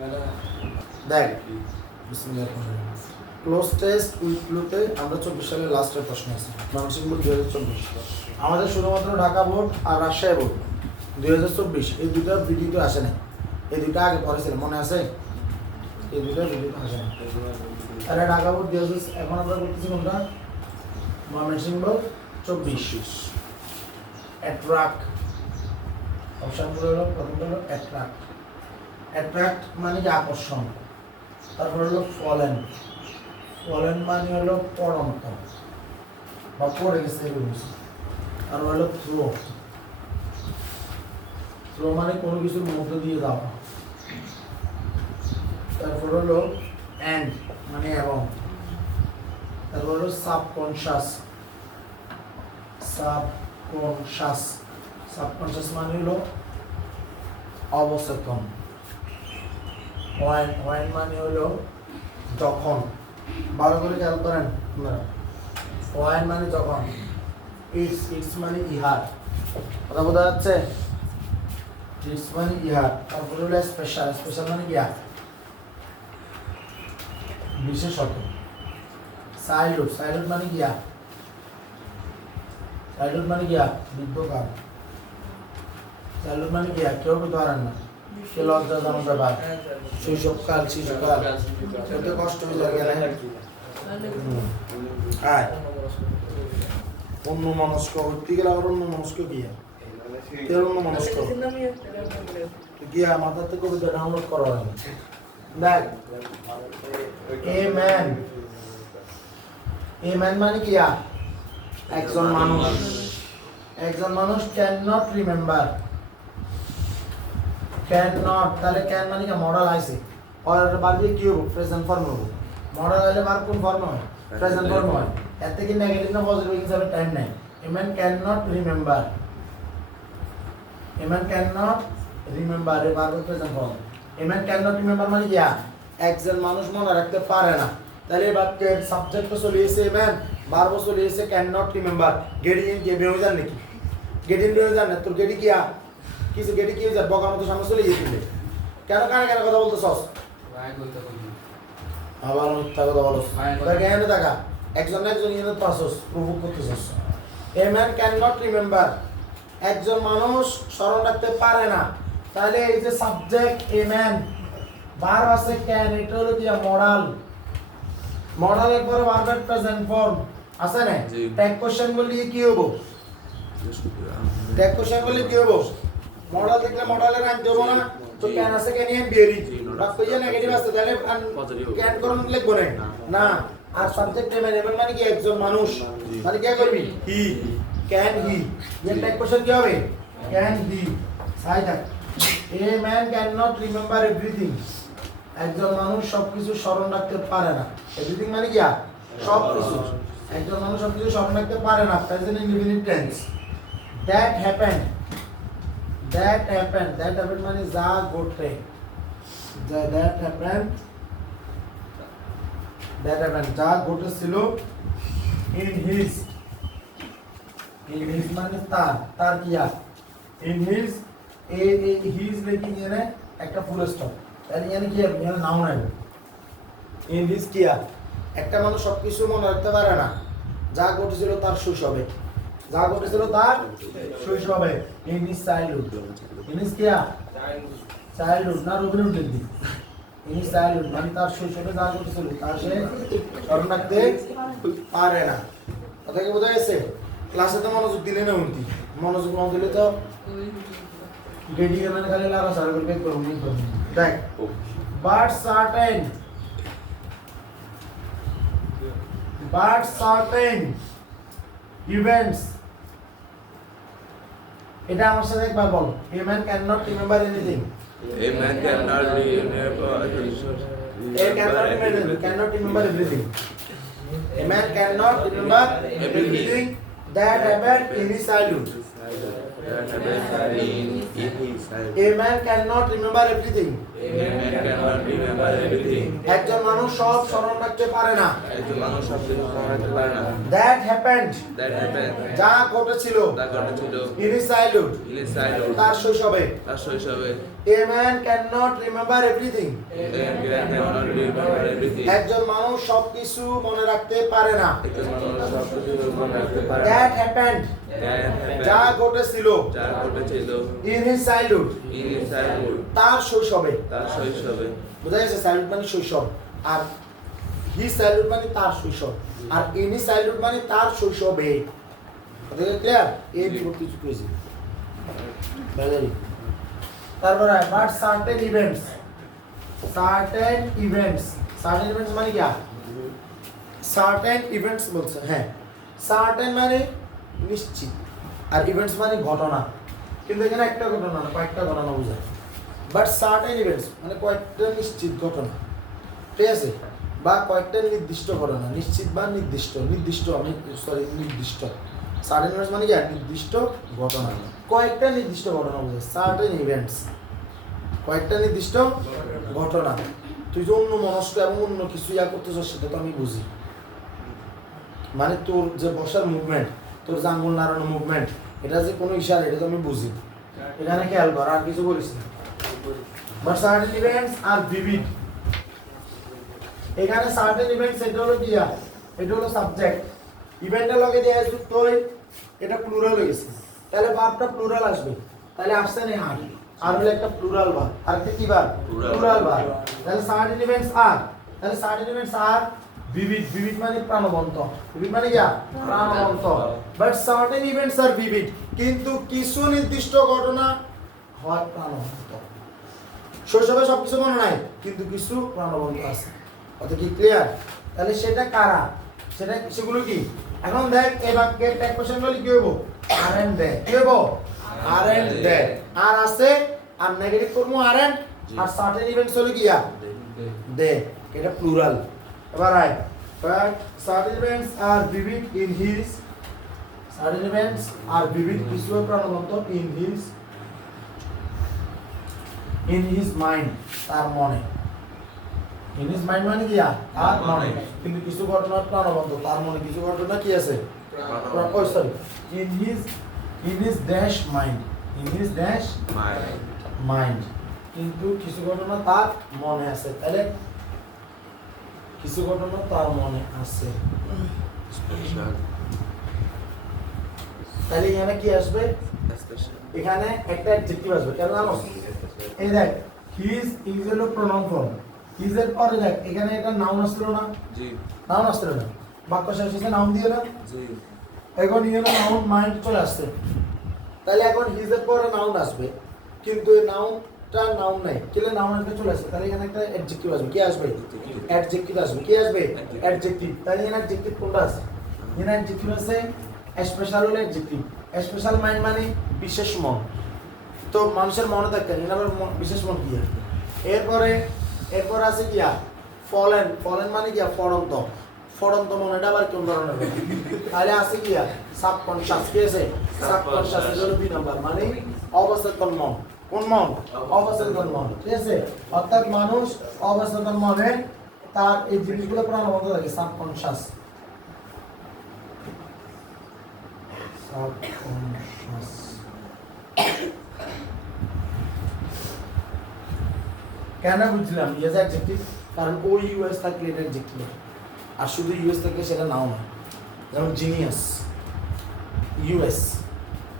দেখ cloze test উইকলুতে আমরা 24 সালের লাস্টের প্রশ্ন আছে ময়মনসিংহ বোর্ড 2024 আমাদের শুধুমাত্র ঢাকা বোর্ড আর রাজশাহী বোর্ড 2024 এই দুটো ভিডিও আসে না, এই দুটো আগে পড়েছিল মনে আছে, এই দুটো ভিডিও আসে না। তাহলে ঢাকা বোর্ড 2024 এখন আমরা করতেছি কোনটা, ময়মনসিংহ বোর্ড 24 অ্যাট্রাক্ট অপশনগুলো হলো প্রথমটা হলো অ্যাট্রাক্ট, অ্যাট্রাক্ট মানে কি আকর্ষণ, তারপর হলো ফলেন, ফলেন মানে হলো পড়ন্ত বা পড়ে গেছে এগুলো, আর হলো থ্রো, থ্রো মানে কোনো কিছুর মধ্য দিয়ে যাওয়া, তারপর হলো অ্যান্ড মানে এবং, তারপর হলো সাবকনশাস, সাবকনশাস, সাবকনশাস মানে হলো অবচেতন, ওয়াইন মানে হলো যখন, ভালো করে খেয়াল করেন আপনারা, ওয়াইন মানে যখন, ইটস মানে ইহার, কথা বোঝা যাচ্ছে, ইটস মানে ইহার, তারপর হলো স্পেশাল, স্পেশাল মানে কি বিশেষত, সাইলুট, সাইলুট মানে কি সাইলুট মানে কি বিদ্যকাল, সাইলুট মানে কি কেউ করতে পারেন না, কে লজ্জা জানো ব্যাপার, শৈশবকাল শিশুকাল সেটা কষ্ট হয়ে যায় গেলে আয় অন্য মনস্ক হইতে গেলে আবার অন্য মনস্ক গিয়া অন্য মনস্ক গিয়া মাথার থেকে কবিতা ডাউনলোড করা হয় না। দেখ এ ম্যান মানে কি একজন মানুষ, একজন মানুষ can not remember, can not, তাহলে ক্যান মানে কি মডেল আইছে, অর্ডার বার দিয়ে কি হবে প্রেজেন্ট ফর্ম হবে, মডেল আইলে বার কোন ফর্ম হয় প্রেজেন্ট ফর্ম হয়, এর থেকে নেগেটিভ না পজিটিভ হিসাবে টাইম নাই, a man cannot remember, a man cannot remember এর বার present form, a man cannot remember মানে কি একজন মানুষ মনে রাখতে পারে না, তাহলে এই বাক্যের সাবজেক্ট চলে এসে এ ম্যান, ভার্ব চলে এসে ক্যান নট রিমেম্বার, গেট ইন কে বেও জান নাকি, গেট ইন বেও জান না তোর গেটি কি কিছু গেটি কি যায় বকার মতো সামনে চলে গিয়েছিল, কেন কানে কানে কথা বলতেছস আবার মিথ্যা কথা বলছ, কেন দেখা একজন একজন ইউনিট পাসস প্রভোগ করতেছস, a man cannot remember একজন মানুষ স্মরণ রাখতে পারে না, তাহলে এই যে সাবজেক্ট এ ম্যান ভার্ব আছে ক্যান, এটা হলো কি মডেল, মডেলের পরে ভার্বের প্রেজেন্ট ফর্ম আছে না, ট্যাগ কোশ্চেন বলি কি হবো, ট্যাগ কোশ্চেন বলি কি হবো, মডেল দেখলে মডেলের আন দেব না, তো ক্যান আছে ক্যান এম বিয়ারি বাক্য যে নেগেটিভ আছে তাহলে ক্যান করন লিখবো না, না আর সাবজেক্ট এ ম্যান মানে কি একজন মানুষ, মানে কি করবি হি, ক্যান হি, যে ট্যাগ কোশ্চেন কি হবে ক্যান হি, সাই দেখ এ man cannot remember everything, একজন মানুষ সবকিছু স্মরণ রাখতে পারে না, এভরিথিং মানে কি সবকিছু, একজন মানুষ সবকিছু স্মরণ রাখতে পারে না, present indefinite tense, that happened, that happened, that happened মানে যা ঘটে, দ্যাট হ্যাপেন্ড, দ্যাট হ্যাপেন্ড যা ঘটেছিল, ইন হিজ, ইন হিজ মানে তার, তার কি ইন হিজ, হিজ লেকিং এনে একটা ফুল স্টপ, তাহলে এখানে কি হবে এখানে নাউন আসবে, ইন হিজ কি একটা মানুষ সবকিছু মনে রাখতে পারে না, যা ঘটেছিল তার শৈশবে, যা ঘটেছিল তার শৈশবে, in his childhood, in his কি চাইল্ডহুড না রবিনহুড লিখবি, ইন হিজ চাইল্ডহুড মানে তার শৈশবে যা ঘটেছিল তার সে স্মরণ রাখতে পারে না, কথা কি বোঝা গেছে, ক্লাসে তো মনোযোগ দিলে না উন্তি, মনোযোগ না দিলে তো গেডি মানে খালি লারা সারা করে বেক করুন দেখ, but certain events, এটা আমার সাথে একবার বল, a man cannot remember anything, A man cannot remember cannot remember everything, a man cannot remember everything that happened in his childhood, a man cannot remember everything, একজন মানুষ সব স্মরণ রাখতে পারে না, that happened যা ঘটেছিল, in his childhood তার শৈশবে, A man cannot remember everything. A man cannot remember everything. একজন মানুষ সবকিছু মনে রাখতে পারে না। একজন মানুষ সবকিছু মনে রাখতে পারে না। That happened. যা ঘটেছিল যা ঘটেছিল in his childhood. in his childhood, তার শৈশবে। তার শৈশবে। বোঝা গেছে? চাইল্ডহুড মানে শৈশব, আর his childhood মানে তার শৈশব, আর in his childhood মানে তার শৈশবে। কথা ক্লিয়ার? এই বিভক্তি যুক্ত হয়েছে। বুঝলি? তারপরে but certain events মানে কি? certain events বলছে, হ্যাঁ certain মানে নিশ্চিত, আর events মানে ঘটনা, কিন্তু এখানে একটা ঘটনা না, কয়েকটা ঘটনা বোঝায়। বাট certain events মানে কয়েকটা নিশ্চিত ঘটনা, ঠিক আছে, বা কয়েকটা নির্দিষ্ট ঘটনা, নিশ্চিত বা নির্দিষ্ট, নির্দিষ্ট। certain events মানে কি? নির্দিষ্ট ঘটনা, কয়েকটা নির্দিষ্ট ঘটনা বোঝায়। certain events কয়েকটা নির্দিষ্ট ঘটনা। তুই যে অন্য মনস্ক এবং অন্য কিছু করতেছ সেটা তো আমি বুঝি, মানে তোর যে বসার মুভমেন্ট, তোর যে আঙ্গুল নাড়ানো মুভমেন্ট, এটা যে কোনো ইশারা, এটা তো আমি বুঝি। এখানে খেয়াল কর, আর কিছু বলিস না। But certain events are vivid. এখানে সার্টেন ইভেন্টস এটা হলো কি? এটা হলো সাবজেক্ট। ইভেন্টের লগে দিয়ে আসবে তুই, এটা প্লুরাল হয়ে গেছে, তাহলে ভার্বটা প্লুরাল আসবে। তাহলে আসছে না আর হলো একটা প্লুরাল ভার্ব, আর একটা কি ভার্ব? Plural verb. তাহলে সার্টেন ইভেন্টস আর, তাহলে certain events are vivid, vivid মানে প্রাণবন্ত, vivid মানে কি? প্রাণবন্ত। But certain events are vivid, কিন্তু কিছু নির্দিষ্ট ঘটনা হয় প্রাণবন্ত। শৈশবে সবকিছু মনে নাই, কিন্তু কিছু প্রাণবন্ত আছে। কথা কি ক্লিয়ার? তাহলে সেটা কারা? সেগুলো কি? এখন দেখ এই বাক্যের ট্যাগ কোশ্চেন গুলো কি হইব? আর এন্ড দে। কি হইব? আর এন্ড দে। আর আছে, আর নেগেটিভ ফর্ম আর এন্ড, আর সার্টেন ইভেন্টস হলো কি? দে। এটা প্লুরাল। এবার আয়, but certain events are vivid in his, certain events are vivid কিছু প্রাণবন্ত in his mind, তার মনে। in his mind মানে কি? তার মনে। কিন্তু কিছু ঘটনা প্রাণবন্ত, তার মনে কিছু ঘটনা কি আছে? Sorry, in his dash mind, in his dash mind, কিন্তু কিছু ঘটনা তার মনে আছে। তাহলে কিছু ঘটনা তার মনে আছে, তাহলে এখানে কি আসবে? এখানে একটা অ্যাডজেক্টিভ আসবে। কেন জানো? এই দেখ, হিজ হলো প্রোনাউন ফর্ম, হিজ এর পরে দেখ এখানে একটা নাউন আসছিল না? জি, নাউন আসছিল না, বাক্য শেষ হয়েছে নাউন দিয়ে না? জি। এখন এখানে নাউন মাইন্ড চলে আসছে, তাহলে এখন হিজ এর পরে নাউন আসবে, কিন্তু এই নাউনটা নাউন নাই, কেলে নাউন একটা চলে আসছে, তাহলে এখানে একটা অ্যাডজেক্টিভ আসবে। কি আসবে? অ্যাডজেক্টিভ আসবে। কি আসবে? অ্যাডজেক্টিভ। তাহলে এখানে অ্যাডজেক্টিভ কোনটা আছে? এখানে অ্যাডজেক্টিভ আছে স্পেশাল হলো অ্যাডজেক্টিভ। স্পেশাল মাইন্ড মানে বিশেষ মন, তো মানুষের মনে থাকতেন, এখানে আবার বিশেষ মন কি? এরপর আছে কি? ফলেন মানে কি? ফড়ন্ত মন, এটা আবার কোন ধরনের? তাহলে আছে কি? সাবকনশাস। কি আছে? সাবকনশাস হলো 2 নাম্বার, মানে অবচেতন মন। কোন মন? অবচেতন মন। ঠিক আছে, অর্থাৎ মানুষ অবচেতন মনে তার এই জিনিসগুলো প্রাণবন্ত থাকে, সাবকনশাস। কেন বুঝলাম ইয়েস অ্যাডজেক্টিভ? কারণ ও ইউএস থাকলে এটা অ্যাডজেক্টিভ, আর শুধু ইউএস থাকলে সেটা নাও না। যেমন জিনিয়াস, ইউএস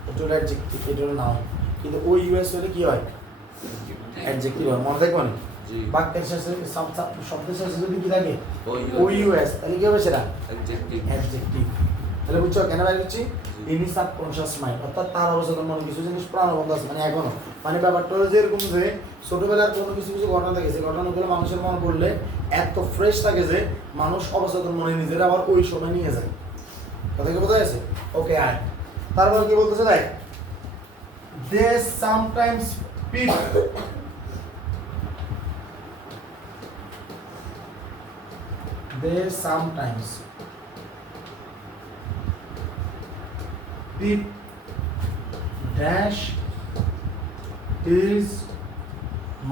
এটা হলো অ্যাডজেক্টিভ, এটা হলো নাও, কিন্তু ও ইউএস হলে কি হয়? অ্যাডজেক্টিভ হয়। মনে থাকবে না? বাক্যের শেষে শব্দের শেষে যদি কি থাকে? ও ইউএস, তাহলে কি হবে সেটা? অ্যাডজেক্টিভ। তাহলে বুঝছো কেন বাইরে দিচ্ছি? ইনি সাবকনশাস মাইন্ড, অর্থাৎ তার অবচেতন মনে কিছু জিনিস প্রাণবন্ত আছে, মানে এখনো, মানে ব্যাপারটা হলো যে এরকম যে ছোটবেলার কোনো কিছু ঘটনা থাকে, যে ঘটনাগুলো মানুষের মনে পড়লে এত ফ্রেশ থাকে যে মানুষ অবচেতন মনে নিজেরা আবার ওই সময় নিয়ে যায়। কথা কি বোঝা গেছে? ওকে, আয় তারপর কি বলতেছে দেখ, দে sometimes পিপ, they sometimes peep dash his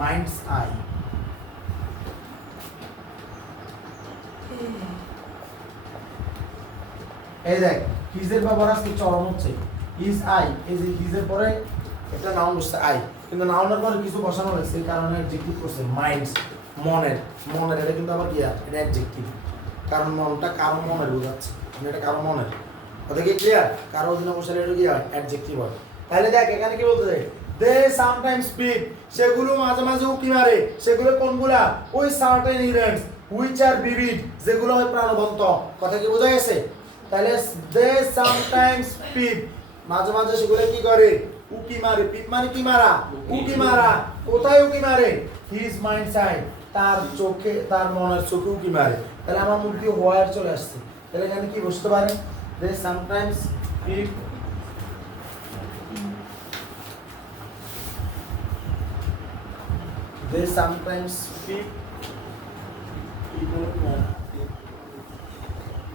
mind's eye. এই দেখ হিজের ব্যবহার আজকে চরম হচ্ছে। হিজ আই, এই যে হিজের পরে একটা নাউন বসছে আই, কিন্তু নাউনের পরে কিছু বসানো হয়েছে এই কারণে অ্যাডজেক্টিভ করছে মাইন্ডস মনের এটা কিন্তু আবার কি এটা অ্যাডজেক্টিভ কারণ মনটা কারো মনের বোঝাচ্ছে এটা কারো মনের কথা কি ক্লিয়ার কারো অধীনে বসালে এটা কি হয় অ্যাডজেক্টিভ হয় তাহলে দেখ এখানে কি বলতে চাই দে সামটাইমস স্পিক সেগুলো মাঝে মাঝে উকি মারে সেগুলো কোনগুলা ওই certain events which are vivid যেগুলো হয় প্রাণবন্ত কথা কি বোঝা গেছে তাহলে দে সামটাইমস স্পিক মাঝে মাঝে সেগুলো কি করে উকি মারে পিপ মানে কি মারা উকি মারা কোথায় উকি মারে হিজ মাইন্ড সাইড তার চোখে তার মনের চোখে উকি মারে তাহলে আমার মুখ দিয়ে হোয়ার চলে আসছে তাহলে এখানে কি বুঝতে পারে they sometimes speak they sometimes speak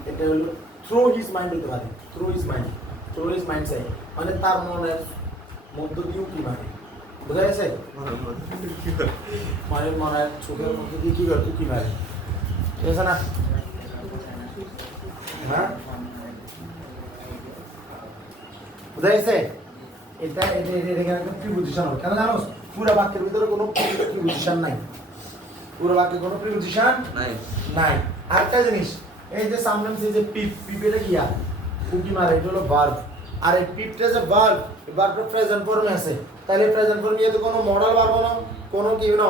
এটা হলো through his mind হতে পারে through his mind say মানে তার মনের মধ্য দিয়ে কি মানে বোঝা গেছে মানে মনের চোখের মধ্যে দিয়ে কি করে কি মারে ঠিক আছে না হ্যাঁ বোঝা গেছে এটা এখানে একটা প্রিপোজিশন হবে কেন জানো পুরো বাক্যের ভিতরে কোনো প্রিপোজিশন নাই পুরো বাক্যে কোনো প্রিপোজিশন নাই আরেকটা জিনিস এই যে সামনেন্স এই যে পিপেটা গিয়া উকি মারে এটা হলো ভার্ব আর এই পিপটা যে ভার্ব এই ভার্বটা প্রেজেন্ট ফর্মে আছে তাহলে প্রেজেন্ট ফর্মে তো কোনো মডেল ভার্ব না কোনো কি না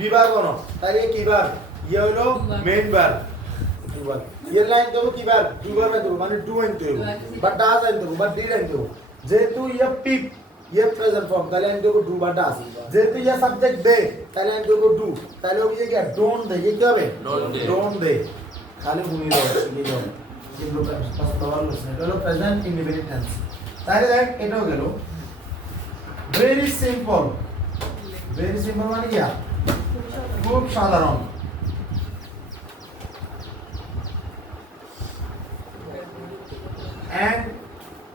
বিভাগ না তাহলে কি ভার্ব ইয়ে হলো মেইন ভার্ব এর লাইন দেবো কি ভার্ব ডু ভার্ব দেবো মানে ডু আনতে হবে বা ডাজ আনতে হবে বা ডিড আনতে হবে যেহেতু ইয়ে পিপ ये प्रेजेंट फॉर्म তাহলে আমি দেব ডু বা ডাস যেহেতু ये सब्जेक्ट দে তাহলে আমি দেব ডু তাহলে ওই যে কি ডোন্ট দে ये কি হবে ডোন্ট দে খালি ভূমি দাও শিখে যাও কিন্তু পাঁচবার লসন এটা হলো প্রেজেন্ট ইনডিফিনিট টেন্স তাহলে দেখ এটাও গেল ভেরি সিম্পল মানে কি খুব সাধারণ and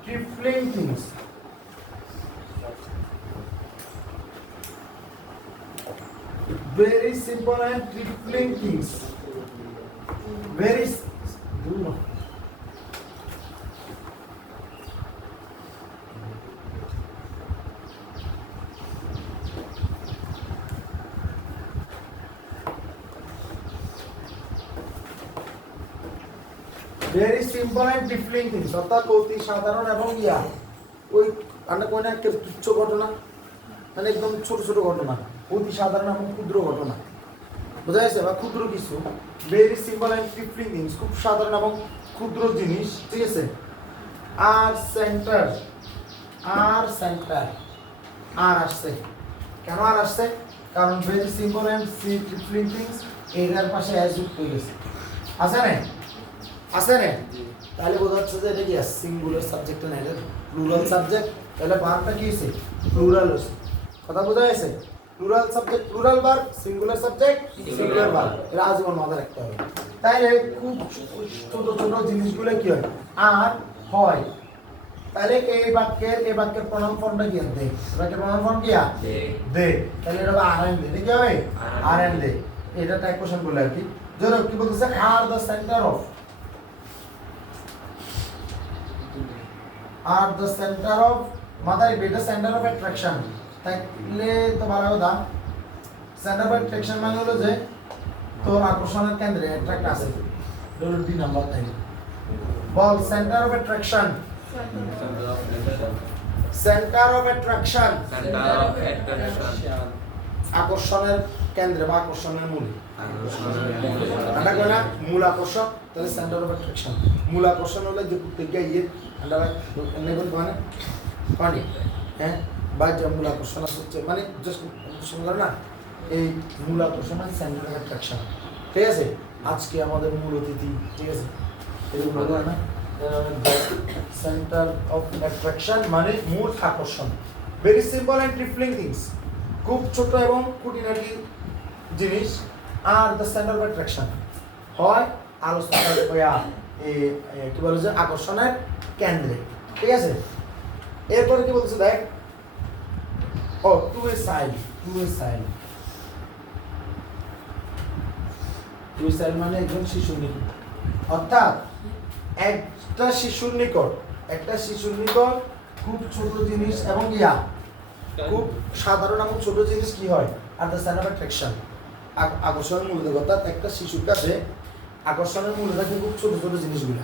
trifling things very simple and trifling things very very simple and trifling things অর্থাৎ অতি সাধারণ এবং ইয়া ওই আমরা কোন একটা তুচ্ছ ঘটনা মানে একদম ছোট ছোট ঘটনা অতি সাধারণ এবং ক্ষুদ্র ঘটনা বোঝা যাচ্ছে বা ক্ষুদ্র কিছু ভেরি সিম্পল অ্যান্ড ট্রিফলিং থিংস খুব সাধারণ এবং ক্ষুদ্র জিনিস ঠিক আছে আর সেন্টার আর আসছে কেন আর আসছে কারণ ভেরি সিম্পল অ্যান্ড ট্রিফলিং থিংস এর পাশে অ্যাজ যুক্ত হয়ে গেছে আছে না তাহলে বোঝা যাচ্ছে যে এটা কি সিঙ্গুলার সাবজেক্ট না এটা প্লুরাল সাবজেক্ট তাহলে ভার্বটা কি হইছে প্লুরাল হইছে কথা বোঝা গেছে plural subject plural verb singular subject singular verb এর আজীবন মাথায় রাখতে হবে তাইলে খুব ছোট ছোট জিনিসগুলো কি হয় আর হয় তাহলে এই বাক্যের প্রনাউন ফর্মটা কি দে বাক্যের প্রনাউন ফর্ম কি দে তাহলে এটা আর এন দে কি হবে আর এন দে এটা টাইপ কোশ্চেন বলে আর কি ধরো কি বলতেছে are the centre of are the center of mother beta center of attraction তাহলে তো ভালো কথা সেন্টার অফ অ্যাট্রাকশন মানে হলো যে তোর আকর্ষণের কেন্দ্রে অ্যাট্রাক্ট আছে হলো ডি নাম্বার তাই বল সেন্টার অফ অ্যাট্রাকশন আকর্ষণের কেন্দ্রে বা আকর্ষণের মূল আমরা কই না মূল আকর্ষণ তাহলে সেন্টার অফ অ্যাট্রাকশন মূল আকর্ষণ হলো যে প্রত্যেকটা ইয়ে আমরা এনেবল পানি হ্যাঁ বা যে মূল আকর্ষণ হচ্ছে মানে জাস্ট সুন্দর না এই মূল আকর্ষণ মানে সেন্টার অফ অ্যাট্রাকশন ঠিক আছে আজকে আমাদের মূল অতিথি ঠিক আছে এরকম বলবো না সেন্টার অফ অ্যাট্রাকশন মানে মূল আকর্ষণ ভেরি সিম্পল অ্যান্ড ট্রিফলিং থিংস খুব ছোট এবং খুঁটিনাটি জিনিস are the centre of attraction হয় আলোচনা কি বলে যে আকর্ষণের কেন্দ্রে ঠিক আছে এরপরে কি বলছে দেখ ও টু এ সাইড মানে একজন শিশুর নিকট অর্থাৎ একটা শিশুর নিকট খুব ছোট জিনিস এবং ইয়া খুব সাধারণ এবং ছোট জিনিস কি হয় are the sign of attraction আকর্ষণের মূল্য থাকে অর্থাৎ একটা শিশুর কাছে আকর্ষণের মূল্য থাকে খুব ছোট ছোট জিনিসগুলো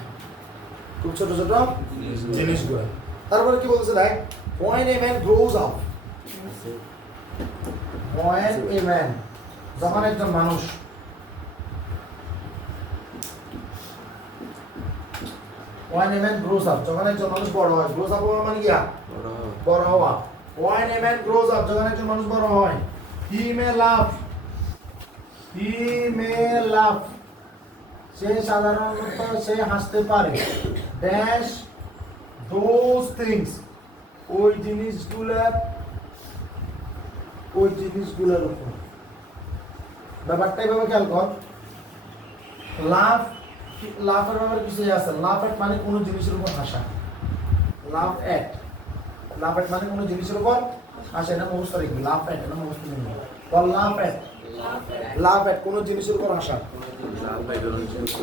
খুব ছোট ছোট জিনিসগুলো তারপরে কি বলছে দেখ when a man grows up when a man যখন একজন মানুষ when a man grows up যখন একজন মানুষ বড় হয় grows up হওয়া মানে কি বড় হওয়া when a man grows up যখন একজন মানুষ বড় হয় he may laugh সে সাধারণত সে হাসতে পারে ড্যাশ those things ওই জিনিসগুলোর উপর ব্যাপারটা এভাবে খেয়াল কর লাফের ব্যাপারে কিছু আছে লাফ এট মানে কোনো জিনিসের উপর হাসা লাফ এট মানে কোনো জিনিসের উপর হাসা এটা মুখস্থ রাখবি লাফ এট এটা মুখস্থ রাখবি বল লাফ এট কোনো জিনিসের উপর হাসা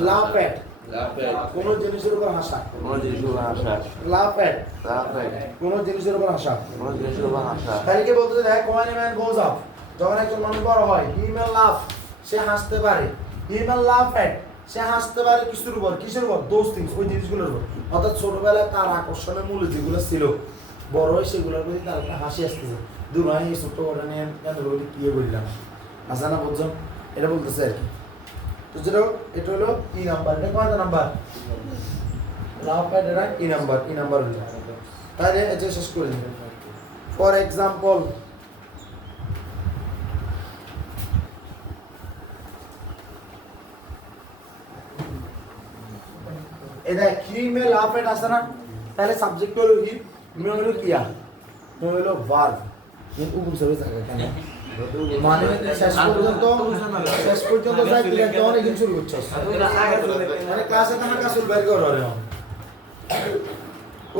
লাফ এট কোনো জিনিসের উপর হাসা লাফ এট কোনো জিনিসের উপর হাসা তাহলে কি বলতে দেখ when a man goes up যখন একজন মানুষ বড় হয় he may laugh সে হাসতে পারে he may laugh at সে হাসতে পারে কিসের উপর those things ওই জিনিসগুলোর উপর অর্থাৎ ছোটবেলায় তার আকর্ষণের মূল্য যেগুলো ছিল বড় হয় সেগুলোর প্রতি তার একটা হাসি আসতেছে দুরাই এই ছোট্ট ঘটনা নিয়ে কেন বলি কি বললাম আসা না বুঝছো এটা বলতেছে আর কি তো যেটা এটা হলো ই নাম্বার এটা কত নাম্বার লাভ এট এটা ই নাম্বার হলো তাহলে এটা শেষ করে দিন ফর এক্সাম্পল এটা কি মে লাভ এট আসে না তাহলে সাবজেক্ট হলো হি মে হলো কিয়া মে হলো ভার্ব কিন্তু কোন সবে থাকে কেন মানে শেষ পর্যন্ত যাই দিলে তো অনেক কিছু শুরু করছস মানে ক্লাসে তো আমার কাছে বের কর রে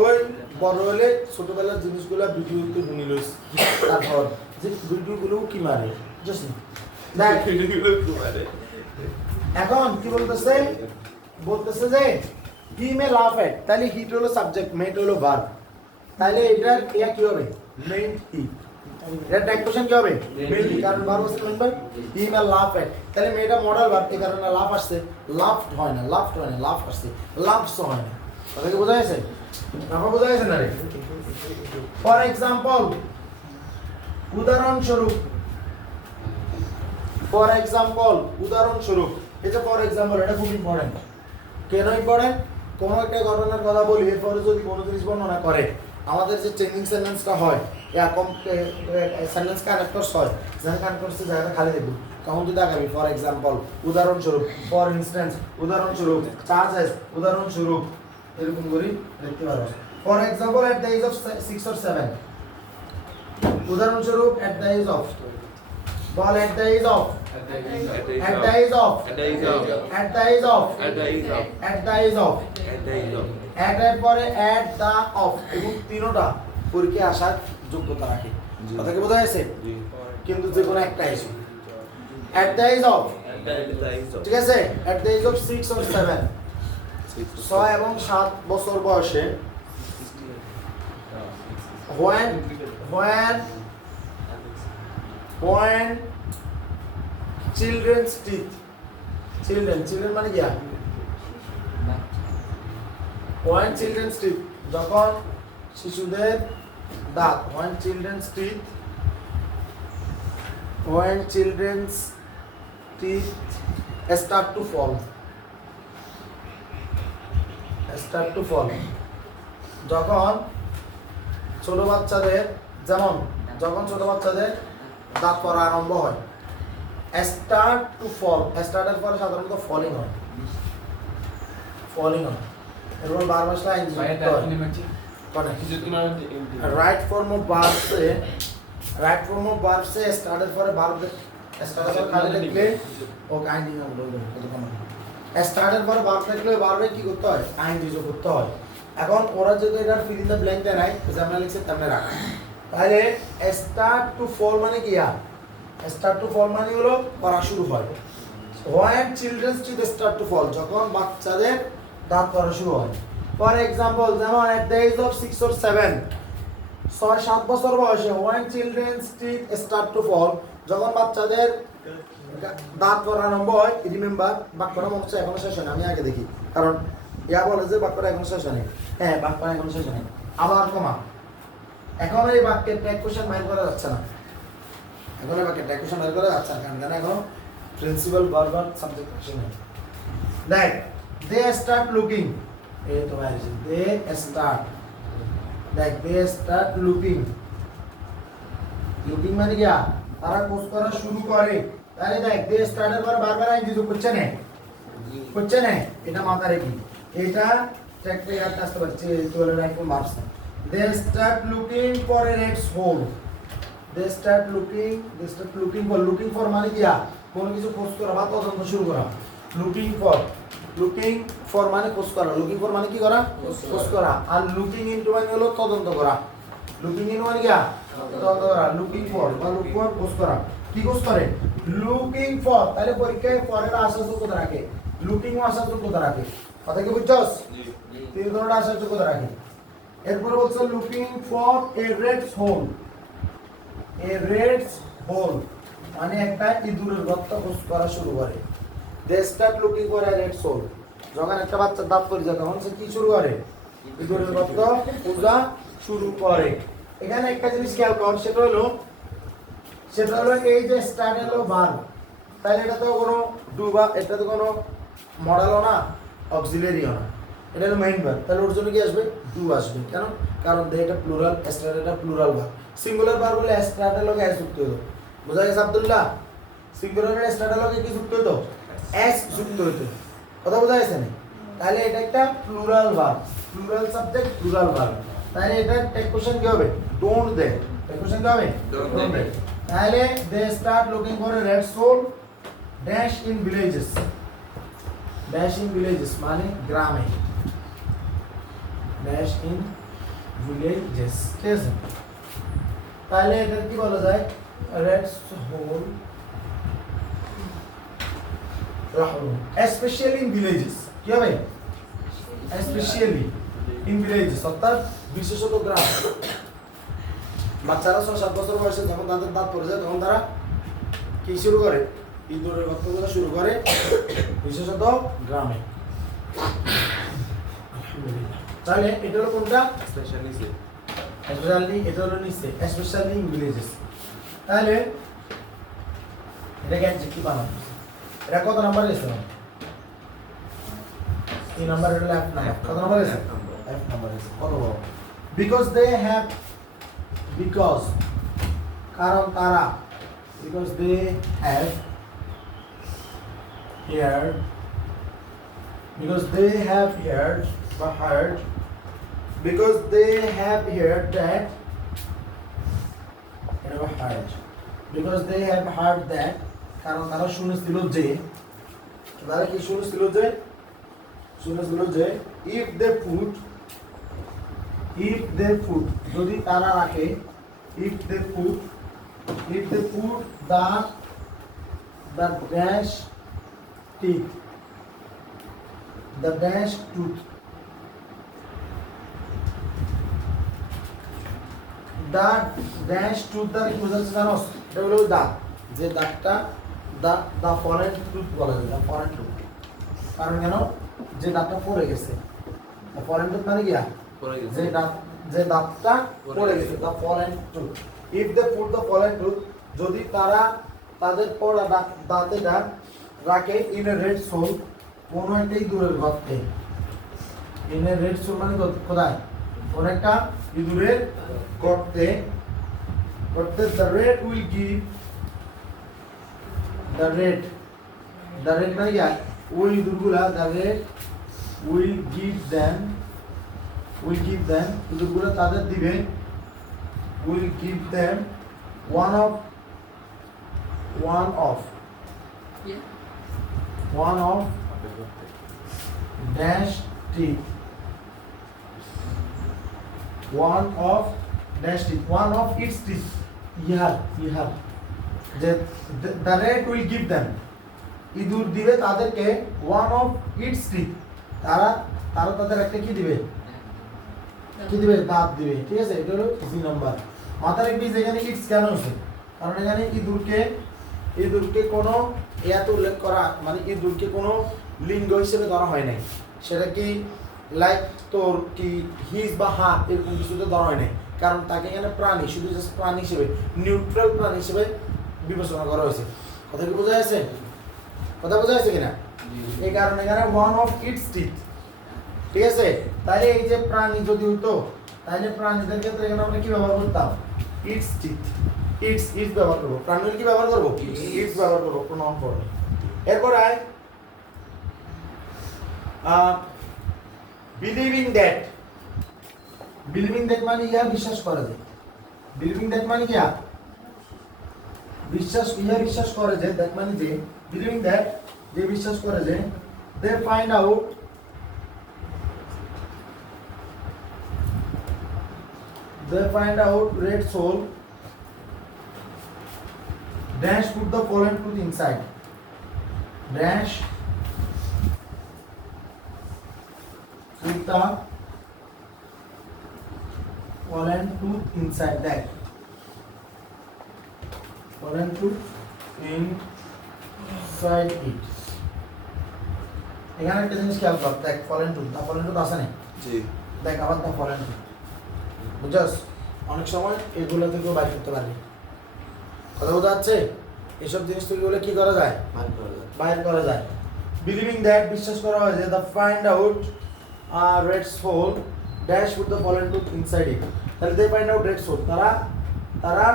ওই বড় হলে ছোটবেলার জিনিসগুলো ভিডিওতে শুনি লইস তারপর যে ভিডিওগুলো কি মারে জাস্ট দেখ ভিডিওগুলো কি মারে এখন কি বলতেছে যে হি মে লাফ এট তাহলে হিট হলো সাবজেক্ট মেট হলো ভার্ব তাহলে এটার ক্রিয়া কি হবে মেইন হি এর ডাইরেকশন কি হবে মেইন হি কারণ ভার্ব আছে মেম্বার হি মে লাফ এট তাহলে মেটা মডেল ভার্ব এই কারণে লাফ আসছে লাফড হয় না লাফ আসছে লাফস হয় না কথা কি বোঝা যাচ্ছে বোঝা যাচ্ছে না রে ফর এক্সাম্পল উদাহরণস্বরূপ এটা ফর এক্সাম্পল এটা খুব ইম্পর্টেন্ট কেন ইম্পর্টেন্ট কোন একটা ঘটনার কথা বলি এরপরে যদি কোনো জিনিস বর্ণনা করে আমাদের যে ট্রেনিং সেন্টেন্সটা হয় এরকম সেন্টেন্স কানেক্টরস হয় যেখানে কানেক্টরসে জায়গাটা খালি দেখব তখন তুই দেখাবি ফর এক্সাম্পল উদাহরণস্বরূপ ফর ইনস্ট্যান্স উদাহরণস্বরূপ চার্জেস উদাহরণস্বরূপ এরকম করে লিখতে পারো for example at the age of 6 or 7 উদাহরণস্বরূপ এট দ্য এজ অফ বল at the age of at the age of at এর পরে at the of এবং তিনটা পরীক্ষা আসার যোগ্যতা রাখে কথা কি বোঝা যাচ্ছে কিন্তু যে কোনো একটা issue at the age of ঠিক আছে at the age of 6 or 7 6 এবং 7 বছর বয়সে when children's teeth children মানে কি when children's teeth যখন শিশুদের দাঁত when children's teeth start to fall যখন ছোট বাচ্চাদের দাঁত পড়া আরম্ভ হয় start to fall start এর পরে সাধারণত falling হয় এরপর বারবার line right form of verb say start এর পরে ভার্ব স্টার্ট এর খালি লিখলে ও কাইন্ডলি নাম বলবো স্টার্ট এর পরে ভার্ব থাকলে ভার্বে কি করতে হয় কাইন্ডলি যোগ করতে হয় এখন ওরা যদি এটার ফিল ইন দ্য ব্ল্যাঙ্ক দেয় নাই যেমন লিখছে তেমন রাখা তাহলে স্টার্ট টু ফল মানে কি start to fall মানে হলো পড়া শুরু হয় when children's teeth start to fall যখন বাচ্চাদের দাঁত পড়া শুরু হয় ফর এক্সাম্পল যেমন at the age of 6 or 7 6-7 বছর বয়সে when children's teeth start to fall, যখন বাচ্চাদের দাঁত পড়া আরম্ভ হয়, রিমেম্বার বাক্যটা মনে হচ্ছে এখনো শেষ হয়নি, আমি আগে দেখি কারণ ইয়া বলে যে বাক্যটা এখনো শেষ হয়নি। হ্যাঁ, বাক্যটা এখনো শেষ হয়নি। আবার কমা, এখন এই বাক্যের ট্যাগ কোশ্চেন বাইর করা যাচ্ছে না, এখন এই বাক্যের ট্যাগ কোশ্চেন বাইর করা যাচ্ছে না কারণ এখন প্রিন্সিপাল বারবার সাবজেক্ট কোশ্চেন নেই। দেখ, they start looking, এই তো বাইরে they start, দেখ they start looking মানে কি, তারা খোঁজ করা শুরু করে। তাহলে দেখ they start এর পর বারবার আইনজি যোগ করছে না, এটা মাথা রেখি, এটা ট্যাগটা ইয়াদ আসতে পারছে, চলে রাখবো marks. they start looking for a red hole, they start looking for মানে কি, কোন কিছু খোঁজ করা বা তদন্ত শুরু করা। looking for মানে খোঁজ করা, looking for মানে কি করা, খোঁজ করা। আর looking into মানে হলো তদন্ত করা, looking in মানে কি, তদন্ত করা। looking for বা look for খোঁজ করা, কি খোঁজ করে, looking for। তাহলে পরীক্ষায় for এর আসার যোগ্যতা রাখে, looking ও আসার যোগ্যতা রাখে, কথা কি বুঝছস? তিন ধরনের আসার যোগ্যতা রাখে। এরপর বলছে looking for a red hole, a red hole মানে একটা ইঁদুরের গর্ত খোঁজ করা শুরু করে। they start looking for a red hole, যখন একটা বাচ্চা দাঁত পড়ে যায় তখন সে কি শুরু করে, ইঁদুরের গর্ত খোঁজা শুরু করে। এখানে একটা জিনিস খেয়াল কর, সেটা হলো এই যে স্টার্ট হলো ভার্ব, তাহলে এটা তো কোনো ডু বা এটা তো কোনো মডেলও না, অক্সিলারিও না, এটা হলো মেইন ভার্ব। তাহলে ওর জন্য কি আসবে, ডু আসবে। কেন? কারণ এটা প্লুরাল, স্টার্ট এটা প্লুরাল ভার্ব। সিঙ্গুলার ভার্ব হলে স্টার্টের লগে এস যুক্ত হতো, বোঝা গেছে আব্দুল্লাহ? সিঙ্গুলারের স্টার্টের লগে কি যুক্ত হতো, এস যুক্ত হতো, কথা বোঝা গেছে না? তাহলে এটা একটা plural verb, plural subject plural verb. তাহলে এটা টেক কোশ্চেন কি হবে, ডোন্ট দে, টেক কোশ্চেন কি হবে, ডোন্ট দে। তাহলে they start looking for a rat's hole dash in villages, dash in villages মানে গ্রামে, ড্যাশ ইন ভিলেজেস, ঠিক আছে? তাহলে এটা কি বলা যায়, red hole specially in villages, কি হবে, স্পেশালি ইন ভিলেজেস অর্থাৎ বিশেষত গ্রাম। বাচ্চারা 6-7 বছর বয়সে যখন তাদের দাঁত পড়ে যায় তখন তারা কি শুরু করে, ইঁদুরের গর্ত খোঁজা শুরু করে, বিশেষত গ্রামে। তাহলে এটা হলো কোনটা, স্পেশালি এটা হলো নিচে, স্পেশালি ইন ভিলেজেস। তাহলে এটাকে অ্যাডজেক্টিভ বানাবো। এটা কত নাম্বার এসে, 3 নাম্বার, এটা লেফট নাম্বার, কত নাম্বার এসে, F নাম্বার এসে। কত বড়, বিকজ দে হ্যাভ, বিকজ কারণ তারা, because they have heard, because they have heard বা heard, because they have heard that, এটা heard, because they have heard that কারণ তারা শুনেছিল যে, তারা কি শুনেছিল যে if they put, যদি তারা রাখে, if they put the dash teeth, the dash tooth, the dash tooth দ্বারা কি বোঝাচ্ছে জানো, এটা হলো দাঁত, যে দাঁতটা দা ফরেন টুথ বলা যায়, দা ফরেন টুথ। কারণ কেন, যে দাঁতটা পড়ে গেছে, দা ফরেন টুথ মানে কি, যে দাঁতটা পড়ে গেছে, the foreign tooth. If they put the foreign tooth, যদি তারা তাদের পড়া দাঁতেটা রাখে ইন এ রেড সোল, কোনো একটা ইঁদুরের গর্তে, ইন এ রেড সোল মানে কোথায়, কোন একটা ইঁদুরের গর্তে, the rat will give, the rat মানে কি, ওই ইঁদুরগুলা, the rat will give them, ইঁদুরগুলা তাদের দিবে, will give them one of dash teeth, one of its teeth, here যে the rat will give them, ইঁদুর দিবে তাদেরকে one of its teeth, তারা তাদের একটা কি দিবে, কি দিবে দাঁত দিবে ঠিক আছে এটা হলো জি নাম্বার মাথার এক বীজ এখানে ইটস কেন আছে কারণ এখানে ইঁদুরকে কোনো ইয়াতে উল্লেখ করা মানে ইঁদুরকে কোনো লিঙ্গ হিসেবে ধরা হয় নাই সেটা কি লাইক তোর কি হিজ বা হা এরকম কিছুতে ধরা হয় নাই কারণ তাকে এখানে প্রাণী শুধু জাস্ট প্রাণী হিসেবে নিউট্রাল প্রাণী হিসেবে বিবেচনা করা হয়েছে কথা কি বোঝা যাচ্ছে কথা বোঝা যাচ্ছে কিনা এই কারণে এখানে ওয়ান অফ ইটস টিথ ঠিক আছে তাহলে এই যে প্রাণী যদি হতো তাহলে প্রাণীদের ক্ষেত্রে এখানে আমরা কি ব্যবহার করতাম ইটস টিথ ইটস ব্যবহার করবো প্রাণীর কি ব্যবহার করবো ইটস ব্যবহার করবো প্রোনাউন ফর্মে এরপর আয় বিলিভিং দ্যাট মানে ইয়া বিশ্বাস করে যে বিলিভিং দ্যাট মানে কি বিশ্বাস করে যে দ্যাট মানে যে বিলিভিং দ্যাট যে বিশ্বাস করে যে they find out red soul dash put the fallen truth inside dash put the fallen truth inside that fallen truth inside it এখানে একটা জিনিস খেয়াল কর দেখ fallen truth আছে না জি দেখ আবার the fallen truth বুঝছস অনেক সময় এগুলো থেকেও বাইর করতে পারবি কথা বোঝা যাচ্ছে এসব জিনিস থেকে বলে কি করা যায় বাইর করা যায় বিলিভিং দ্যাট বিশ্বাস করা হয় যে the find out rat's hole dash with the fallen tooth inside it তাহলে they find out rat's hole তারা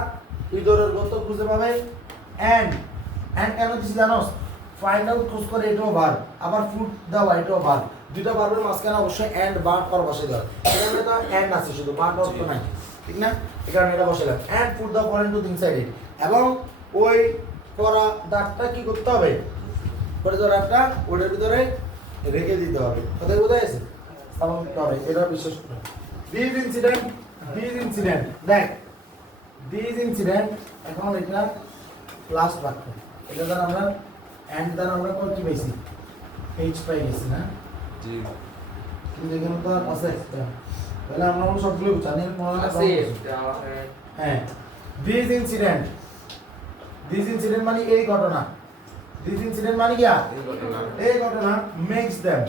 ইঁদুরের গর্ত খুঁজে পাবে অ্যান্ড কেন কিছু জানোস ফাইন্ড আউট খোঁজ করে এটাও ভার্ব আবার ফুড দেওয়া এটাও ভার্ব দুইটা ভার্বের মাঝখানে অবশ্যই অ্যান্ড বার পর বসে দেওয়া এখানে তো অ্যান্ড আছে শুধু বার অর্থ নাই ঠিক না এই কারণে এটা বসালাম and put the foreign to inside it এবং ওই করা দাগটা কি করতে হবে করে দেওয়ার দাগটা ওটার ভিতরে রেখে দিতে হবে কথা বোঝা গেছে স্থাপন করতে হবে এটা বিশ্বাস করতে দিস ইনসিডেন্ট দেখ দিস ইনসিডেন্ট এখন এটা লাস্ট বাক্য এটা দ্বারা আমরা অ্যান্ড দ্বারা আমরা কি পাইছি এইচ পাই গেছি না জি কিন্তু এখানে তো আছে একটা তাহলে আমরা সবগুলো জানি হ্যাঁ দিস ইনসিডেন্ট মানে এই ঘটনা দিস ইনসিডেন্ট মানে কি এই ঘটনা মেক্স দেম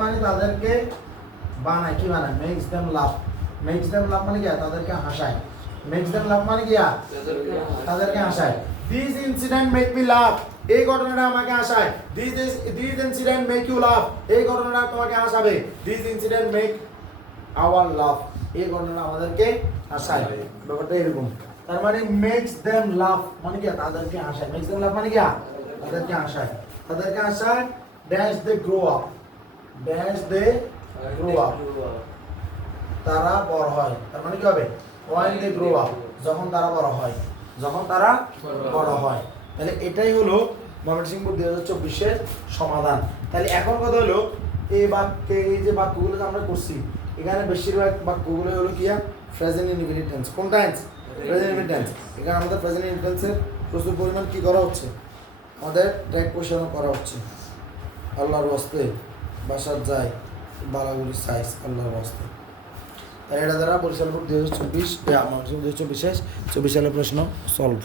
মানে তাদেরকে বানায় কি বানায় মেক্স দেম লাভ মানে কি তাদেরকে হাসায় মেক্স দেম লাভ মানে কি তাদেরকে হাসায় this incident make me laugh এই ঘটনাটা আমাকে হাসায় this incident make you laugh এই ঘটনাটা তোমাকে হাসাবে this incident make our laugh এই ঘটনাটা আমাদেরকে হাসায় ব্যাপারটা এরকম তার মানে মেক্স দেম লাভ মানে কি তাদেরকে হাসায় মেক্স দেম লাভ মানে কি তাদেরকে হাসায় ড্যাশ দে গ্রো আপ তারা বড় হয় তার মানে কি হবে when they grow up যখন তারা বড় হয় তাহলে এটাই হলো ময়মনসিংহ 2024 এর সমাধান তাহলে এখন কথা হলো এই যে বাক্যগুলো আমরা করছি এখানে বেশিরভাগ বাক্যগুলো হলো কি প্রেজেন্ট ইনডিফিনিট টেন্স কোন টেন্স প্রেজেন্ট ইনডিফিনিট টেন্স এখানে আমাদের প্রেজেন্ট ইনডিফিনিট টেন্সের প্রচুর পরিমাণ কি করা হচ্ছে আমাদের ট্র্যাক কোশ্চেন করা হচ্ছে আল্লাহর ওয়াস্তে বাসার যায় বালাগুলি সাইজ আল্লাহর ওয়াস্তে তাই এটা দ্বারা বরিশাল বোর্ড 2024 সালের প্রশ্ন সলভ